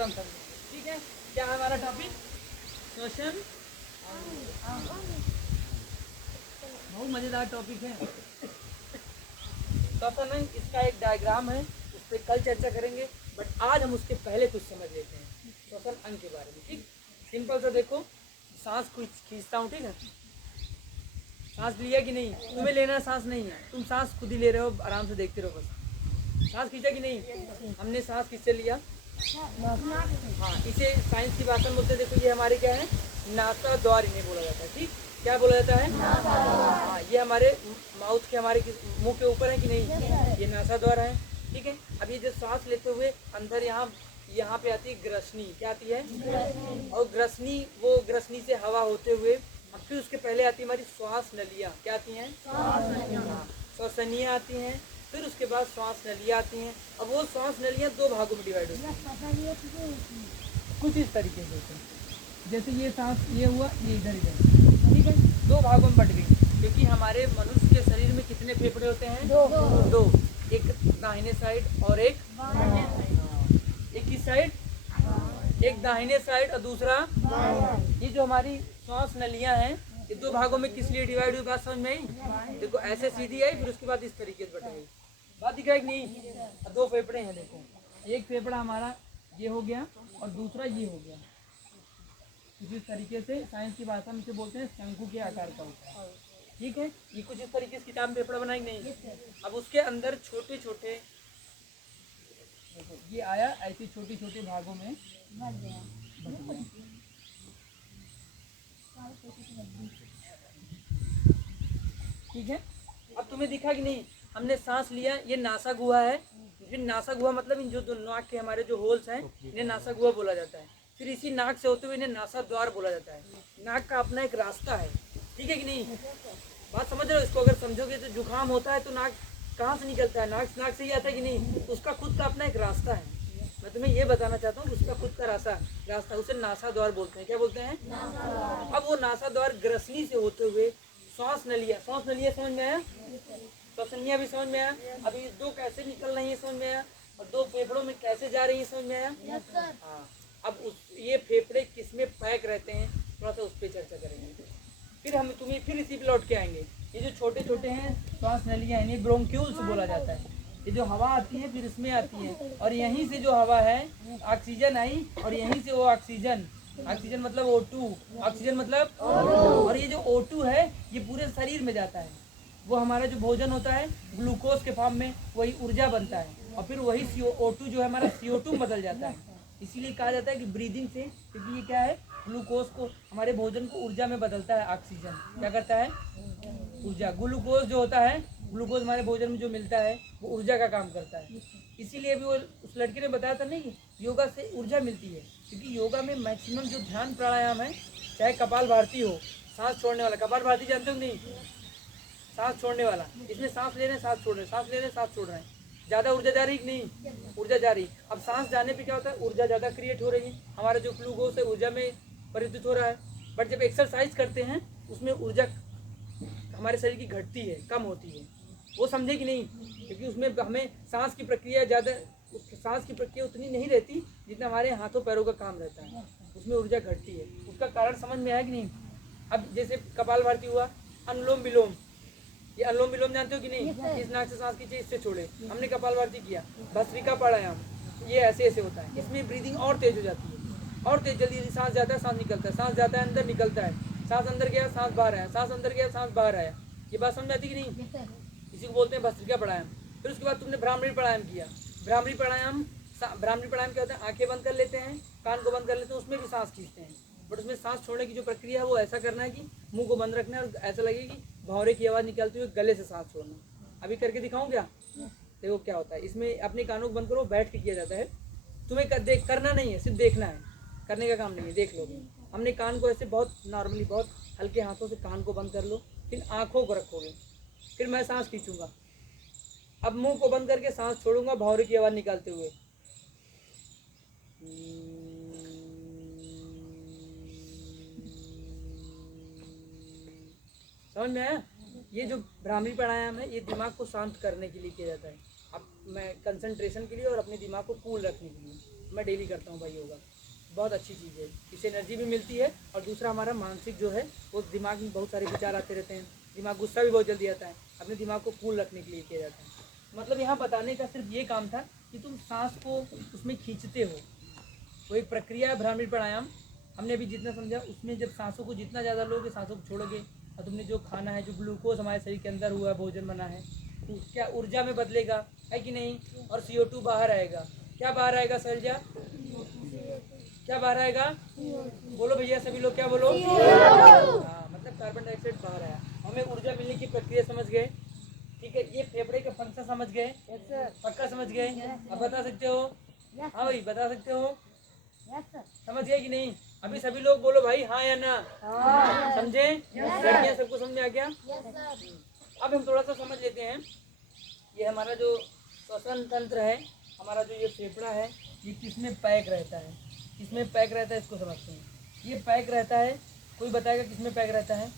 क्रम समझेंगे। ठीक है, क्या है हमारा टॉपिक? श्वसन। बहुत मजेदार टॉपिक है श्वसन अंग। इसका एक डायग्राम है, उस पर कल चर्चा करेंगे, बट आज हम उसके पहले कुछ समझ लेते हैं श्वसन अंग के बारे में। ठीक, सिंपल सा देखो, सांस खींचता हूँ, ठीक है, सांस लिया कि नहीं? तुम्हें लेना सांस नहीं है, तुम सांस खुद ही ले रहे हो, आराम से देखते रहो बस। सांस खींचा कि नहीं? हमने सांस किससे लिया? हाँ, इसे साइंस की भाषा में बोलते हैं, देखो ये हमारे क्या है, नासा द्वार इन्हें बोला जाता है। ठीक, क्या बोला जाता है? हाँ, ये हमारे माउथ के, हमारे मुंह के ऊपर है कि नहीं? ये नासा द्वार है। ठीक है, अब ये जो सांस लेते हुए अंदर यहाँ पे आती है ग्रसनी। क्या आती है? और ग्रसनी, वो ग्रसनी से हवा होते हुए, अब फिर उसके पहले आती है हमारी श्वास नलियाँ। क्या आती हैं? श्वसनियाँ आती हैं, फिर उसके बाद श्वास नलियाँ आती हैं। अब वो श्वास नलियाँ दो भागों में डिवाइड होती हैं, कुछ इस तरीके से होते हैं। जैसे ये सांस ये हुआ, ये इधर इधर, ठीक है, दो भागों में बट गई। क्योंकि हमारे मनुष्य के शरीर में कितने फेफड़े होते हैं? दो। एक दाहिने साइड और एक किस साइड? एक दाहिने साइड और दूसरा। ये जो हमारी श्वास नलियाँ हैं, ये दो भागों में किस लिए डिवाइड हुई, बात समझ में आई? देखो ऐसे सीधी आई, फिर उसके बाद इस तरीके से बट गई। बात दिख रहा है कि नहीं? दो फेफड़े हैं, देखो, एक फेफड़ा हमारा ये हो गया और दूसरा ये हो गया। इसी तरीके से साइंस की भाषा में से बोलते हैं शंकु के आकार का होता है। ठीक है, ये कुछ इस तरीके से किताब में फेफड़ा बनाएंगे नहीं। अब उसके अंदर छोटे छोटे, ये आया ऐसे छोटे छोटे भागों में बट गया। ठीक है, अब तुम्हें दिखा कि नहीं? हमने सांस लिया, ये नासा गुहा है। फिर नासा गुहा मतलब इन जो दो नाक के हमारे जो होल्स हैं, इन्हें नासा गुहा बोला जाता है। फिर इसी नाक से होते हुए इन्हें नासा द्वार बोला जाता है। नाक का अपना एक रास्ता है, ठीक है कि नहीं? बात समझ रहे हो? इसको अगर समझोगे तो जुकाम होता है तो नाक कहाँ से निकलता है? नाक से ही आता है कि नहीं? उसका खुद का अपना एक रास्ता है। मैं तुम्हें ये बताना चाहता हूँ, उसका खुद का रास्ता उसे नासा द्वार बोलते हैं। क्या बोलते हैं? अब वो नासा द्वार ग्रसनी से होते हुए श्वास नलिया समझ में आया? श्वसनिया भी समझ में आया? अभी दो कैसे निकल रही है समझ में आया? और दो फेफड़ों में कैसे जा रही है समझ में आया? हाँ, अब ये फेफड़े किसमें पैक रहते हैं, थोड़ा सा उस पर चर्चा करेंगे। फिर हम तुम्हें फिर इसी पे लौट के आएंगे। ये जो छोटे छोटे हैं श्वास नलियाँ, इन्हें ब्रोंक्यूल्स बोला जाता है। ये जो हवा आती है फिर इसमें आती है, और यहीं से जो हवा है ऑक्सीजन आई, और यहीं से वो ऑक्सीजन मतलब O2, ऑक्सीजन मतलब और ये जो O2 है ये पूरे शरीर में जाता है। वो हमारा जो भोजन होता है ग्लूकोज के फॉर्म में, वही ऊर्जा बनता है, और फिर वही O2 जो है हमारा CO2 बदल जाता है। इसीलिए कहा जाता है कि ब्रीदिंग से, क्योंकि ये क्या है, ग्लूकोज को, हमारे भोजन को ऊर्जा में बदलता है। ऑक्सीजन क्या करता है? ऊर्जा। ग्लूकोज जो होता है, ग्लूकोज हमारे भोजन में जो मिलता है वो ऊर्जा का काम करता है। इसीलिए भी वो उस लड़के ने बताया था नहीं, योगा से ऊर्जा मिलती है। क्योंकि योगा में मैक्सिमम जो ध्यान प्राणायाम है, चाहे कपाल भारती हो, सांस छोड़ने वाला, कपाल भारती जानते हो नहीं? सांस छोड़ने वाला, इसमें सांस ले रहे हैं, सांस छोड़ रहे हैं, सांस ले रहे हैं, सांस छोड़ रहे हैं। ज़्यादा ऊर्जा जा रही कि नहीं? ऊर्जा जा रही। अब सांस जाने पे क्या होता है? ऊर्जा ज़्यादा क्रिएट हो रही है, हमारा जो ग्लूकोज है ऊर्जा में परिवर्तित हो रहा है। बट जब एक्सरसाइज करते हैं उसमें ऊर्जा हमारे शरीर की घटती है, कम होती है। वो समझे कि नहीं? क्योंकि उसमें हमें सांस की प्रक्रिया उतनी नहीं रहती जितना हमारे हाथों पैरों का काम रहता है, उसमें ऊर्जा घटती है। उसका कारण समझ में आया कि नहीं? अब जैसे कपाल भारती हुआ, अनुलोम विलोम, ये अनुलोम विलोम जानते हो कि नहीं? इस नाक से सांस खींचे, इससे छोड़े, हमने कपाल भारती किया। भस्त्रिका प्राणायाम, ये ऐसे ऐसे होता है। इसमें ब्रीदिंग और तेज हो जाती है, और तेज, जल्दी जल्दी सांस जाता है, सांस निकलता है, सांस जाता है अंदर, निकलता है, सांस अंदर गया, सांस बाहर आया, सांस अंदर गया, सांस बाहर आया। ये बात समझ आती कि नहीं? इसी को बोलते हैं भस्त्रिका प्राणायाम। फिर उसके बाद तुमने भ्रामरी प्राणायाम किया। भ्रामरी प्राणायाम क्या होता है? आंखें बंद कर लेते हैं, कान को बंद कर लेते हैं, उसमें भी सांस खींचते हैं। बट उसमें सांस छोड़ने की जो प्रक्रिया है वो ऐसा करना है कि मुंह को बंद रखना है, और ऐसा लगे कि भौरे की आवाज़ निकलती हुई गले से सांस छोड़ना। अभी करके दिखाऊं क्या? देखो क्या होता है। इसमें अपने कानों को बंद करो, बैठ के किया जाता है। तुम्हें करना नहीं है, सिर्फ देखना है, करने का काम नहीं है, देख लोगे। हमने कान को ऐसे बहुत नॉर्मली, बहुत हल्के हाथों से कान को बंद कर लो, फिर आँखों को रखोगे, फिर मैं सांस खींचूंगा। अब मुंह को बंद करके सांस छोड़ूंगा भौरे की आवाज़ निकालते हुए। समझ में आया? ये जो भ्रामरी प्राणायाम है ये दिमाग को शांत करने के लिए किया जाता है, अब मैं कंसंट्रेशन के लिए और अपने दिमाग को कूल रखने के लिए। मैं डेली करता हूँ भाई योगा, बहुत अच्छी चीज़ है, इससे एनर्जी भी मिलती है और दूसरा हमारा मानसिक जो है वो दिमाग में बहुत सारे विचार आते रहते हैं, दिमाग गुस्सा भी बहुत जल्दी आता है, अपने दिमाग को कूल रखने के लिए किया जाता है। मतलब यहाँ बताने का सिर्फ ये काम था कि तुम सांस को उसमें खींचते हो, वो एक प्रक्रिया है भ्रामरी प्राणायाम। हमने अभी जितना समझा उसमें जब सांसों को जितना ज़्यादा लोगे सांसों को छोड़ोगे और तुमने जो खाना है, जो ग्लूकोज हमारे शरीर के अंदर हुआ भोजन बना है, तो क्या ऊर्जा में बदलेगा, है कि नहीं, और CO2 बाहर आएगा। क्या बाहर आएगा शैलजा, क्या बाहर आएगा, बोलो भैया सभी लोग क्या बोलो, हाँ मतलब कार्बन डाइऑक्साइड बाहर आया, हमें ऊर्जा मिलने की प्रक्रिया समझ गए। ठीक है, ये फेफड़े का फंक्शन समझ गए, पक्का समझ गए, अब बता सकते हो, हाँ भाई बता सकते हो, समझ गए कि नहीं। अभी सभी लोग बोलो भाई हाँ या ना, समझे, लड़कियां सबको समझ में आ गया। अब हम थोड़ा सा समझ लेते हैं, ये हमारा जो श्वसन तंत्र है, हमारा जो ये फेफड़ा है, ये किसमें पैक रहता है, किसमें पैक रहता है इसको समझते हैं। ये पैक रहता है, कोई बताएगा किसमें पैक रहता है,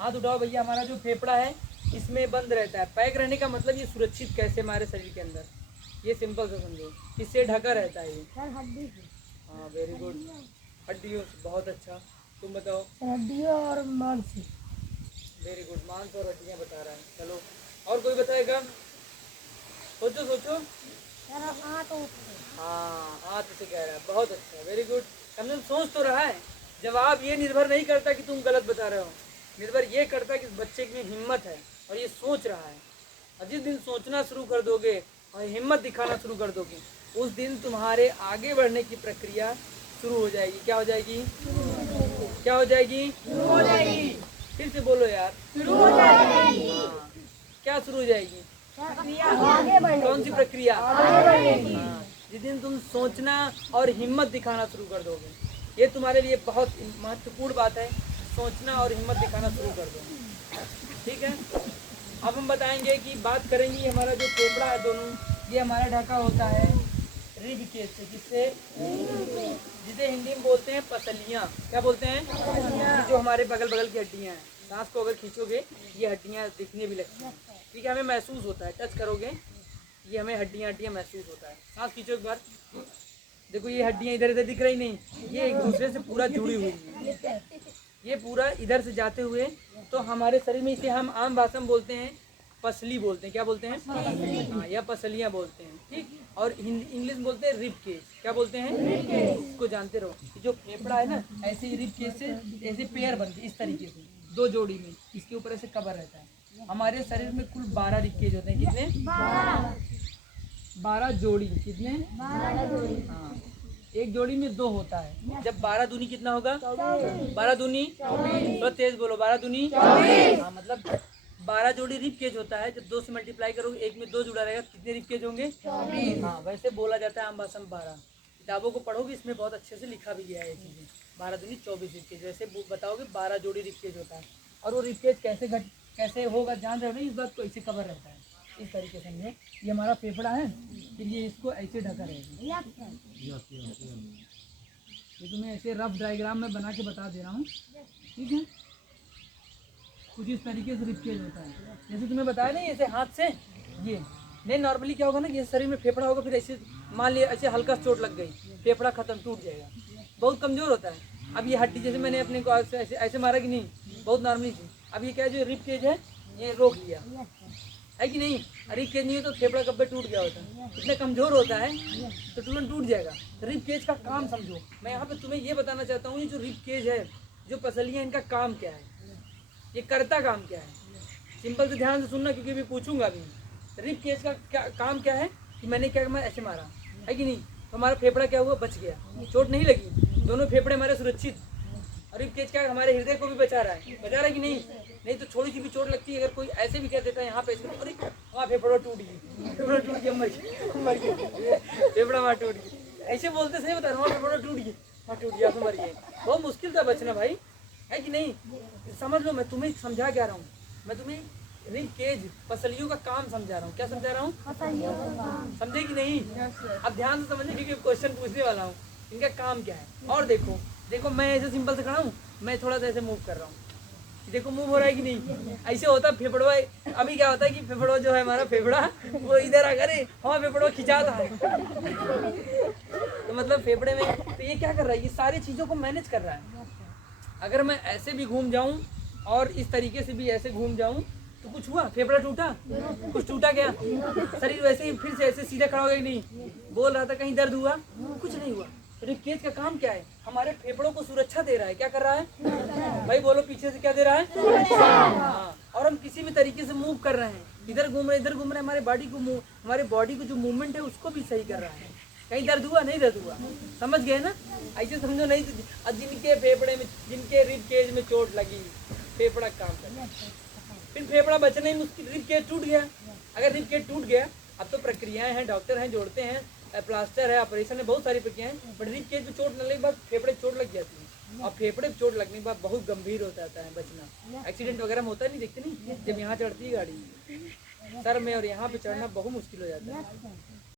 हाथ उठाओ भैया। हमारा जो फेफड़ा है इसमें बंद रहता है, पैक रहने का मतलब ये सुरक्षित कैसे हमारे शरीर के अंदर, ये सिंपल से समझो, किससे ढका रहता है ये, हाँ वेरी गुड, हड्डियों से, बहुत अच्छा। तुम बताओ, हड्डियों और मांस। वेरी गुड, मांस और हड्डियाँ बता रहा है। चलो और कोई बताएगा, सोचो सोचो, हाँ हाथ से कह रहा है, बहुत अच्छा, वेरी गुड, कम से कम सोच तो रहा है। जवाब ये निर्भर नहीं करता कि तुम गलत बता रहे हो, निर्भर ये करता है कि बच्चे में हिम्मत है और ये सोच रहा है। और जिस दिन सोचना शुरू कर दोगे और हिम्मत दिखाना शुरू कर दोगे, उस दिन तुम्हारे आगे बढ़ने की प्रक्रिया शुरू हो जाएगी। क्या हो जाएगी, क्या हो जाएगी, फिर से बोलो यार, हाँ, क्या शुरू हो जाएगी, कौन सी प्रक्रिया, हाँ, जिस दिन तुम सोचना और हिम्मत दिखाना शुरू कर दोगे, ये तुम्हारे लिए बहुत महत्वपूर्ण बात है, सोचना और हिम्मत दिखाना शुरू कर दो। ठीक है, अब हम बताएंगे कि बात करेंगे हमारा जो फेफड़ा है दोनों, ये हमारा ढका होता है रिब केज से, जिससे जिसे हिंदी में बोलते हैं पसलियाँ। क्या बोलते हैं, जो हमारे बगल बगल की हड्डियाँ हैं, सांस को अगर खींचोगे ये हड्डियाँ दिखने भी लगती हैं। ठीक है, हमें महसूस होता है, टच करोगे ये हमें हड्डियाँ महसूस होता है। सांस खींचो एक बार, देखो ये हड्डियाँ इधर इधर दिख रही नहीं, ये एक दूसरे से पूरा जुड़ी हुई है, ये पूरा इधर से जाते हुए तो हमारे शरीर में, इसे हम आम भाषा में बोलते हैं पसली बोलते हैं। क्या बोलते हैं, हाँ, या पसलियाँ बोलते हैं। ठीक, और इंग्लिश में बोलते हैं रिब केज। क्या बोलते हैं, इसको जानते रहो। जो फेफड़ा है ना, ऐसे ही रिब केज से ऐसे पेयर बनते इस तरीके से, दो जोड़ी में, इसके ऊपर ऐसे कवर रहता है। हमारे शरीर में कुल 12 रिब केज होते हैं। कितने, 12 जोड़ी। कितने, 12 जोड़ी, हाँ, एक जोड़ी में 2 होता है। जब 12 दूनी कितना होगा, 12 दूनी, थोड़ा तेज बोलो, 12 दूनी, हाँ, मतलब 12 जोड़ी रिब केज होता है। जब 2 से मल्टीप्लाई करोगे, एक में 2 जुड़ा रहेगा, कितने रिब केज होंगे, हाँ, वैसे बोला जाता है आम भाषा में 12। किताबों को पढ़ोगे, इसमें बहुत अच्छे से लिखा भी गया है ये चीज़ें। 12 दूनी 24 रिब केज, वैसे बताओगे 12 जोड़ी रिब केज होता है। और वो रिब केज कैसे होगा जान रहे हो ना, इस बात को ऐसे कवर रहता है इस तरीके से। ये हमारा फेफड़ा है, फिर ये इसको ऐसे ढका रहेगा। ये तुम्हें ऐसे रफ डायग्राम में बना के बता दे रहा हूँ। ठीक है, कुछ इस तरीके से रिब केज होता है, जैसे तुम्हें बताया नहीं, ऐसे हाथ से ये नहीं। नॉर्मली क्या होगा ना, कि शरीर में फेफड़ा होगा, फिर ऐसे मान लिया ऐसे हल्का चोट लग गई, फेफड़ा खत्म, टूट जाएगा, बहुत कमज़ोर होता है। अब ये हड्डी, जैसे मैंने अपने को ऐसे ऐसे मारा कि नहीं, बहुत नॉर्मली थी। अब ये क्या है, जो रिब केज है ये रोक लिया, है कि नहीं। रिब केज नहीं है तो फेफड़ा कब्बे टूट गया होता है, इतना कमज़ोर होता है तो तुरंत टूट जाएगा। रिब केज का काम समझो। मैं यहाँ पे तुम्हें ये बताना चाहता हूँ, ये जो रिब केज है, जो पसलियाँ, इनका काम क्या है, ये करता काम क्या है। सिंपल से ध्यान से सुनना, क्योंकि अभी पूछूंगा अभी। रिब केज का क्या काम क्या है, कि मैंने क्या, मैं ऐसे मारा, है कि नहीं, तो हमारा फेफड़ा क्या हुआ, बच गया, चोट नहीं लगी, दोनों फेफड़े हमारे सुरक्षित। और रिब केज क्या है, हमारे हृदय को भी बचा रहा है कि नहीं। नहीं तो थोड़ी सी भी चोट लगती है, अगर कोई ऐसे भी कह देता है यहाँ पे, अरे वहाँ फेफड़ा टूट गई, फेफड़ा टूट गया, मर गया, फेफड़ा वहाँ टूट गई, ऐसे बोलते सही बता रहा हूँ, वहाँ फेफड़ा टूट गया, वहाँ टूट गया तो मर गया। बहुत मुश्किल था बचना भाई, है कि नहीं। समझ लो, मैं तुम्हें समझा क्या रहा हूँ, मैं तुम्हें रिब केज पसलियों का काम समझा रहा हूँ। क्या समझा रहा हूँ, समझे कि नहीं। अब ध्यान से समझे, क्योंकि क्वेश्चन पूछने वाला हूँ, इनका काम क्या है। और देखो देखो, मैं ऐसे सिंपल से खड़ा हूँ, मैं थोड़ा सा ऐसे मूव कर रहा हूँ, देखो मूव हो रहा है कि नहीं। ऐसे होता फेफड़वा। अभी क्या होता है कि फेफड़वा जो है हमारा फेफड़ा वो इधर अगर हमारा फेफड़वा खिंचाता है तो मतलब फेफड़े में तो ये क्या कर रहा है, ये सारी चीज़ों को मैनेज कर रहा है। अगर मैं ऐसे भी घूम जाऊं और इस तरीके से भी ऐसे घूम जाऊं तो कुछ हुआ, फेफड़ा टूटा, कुछ टूटा क्या, शरीर वैसे ही फिर से ऐसे सीधे खड़ा हो गया कि नहीं। बोल रहा था कहीं दर्द हुआ, कुछ नहीं हुआ। रिब केज का काम क्या है, हमारे फेफड़ों को सुरक्षा दे रहा है। क्या कर रहा है भाई, बोलो पीछे से क्या दे रहा है, हाँ। और हम किसी भी तरीके से मूव कर रहे हैं, इधर घूम रहे इधर घूम रहे, हमारे बॉडी को हमारे बॉडी को जो मूवमेंट है उसको भी सही कर रहा है। कहीं दर्द हुआ, नहीं दर्द हुआ, समझ गए ना। ऐसे समझो नहीं तो जिनके फेफड़े में, जिनके रिब केज में चोट लगी, फेफड़ा काम कर रहा है, फिर फेफड़ा बचना ही मुश्किल। रिब केज टूट गया, अगर रिब केज टूट गया, अब तो प्रक्रियाएं हैं, डॉक्टर हैं, जोड़ते हैं, प्लास्टर है, ऑपरेशन है, बहुत सारी प्रक्रियाएं। बट रिब केज पे चोट लगने के बाद फेफड़े चोट लग जाती है, और फेफड़े पे चोट लगने के बाद बहुत गंभीर हो जाता है बचना। एक्सीडेंट वगैरह में होता नहीं, देखते नहीं, जब यहाँ चढ़ती है गाड़ी सर में और यहाँ पे चढ़ना बहुत मुश्किल हो जाता है।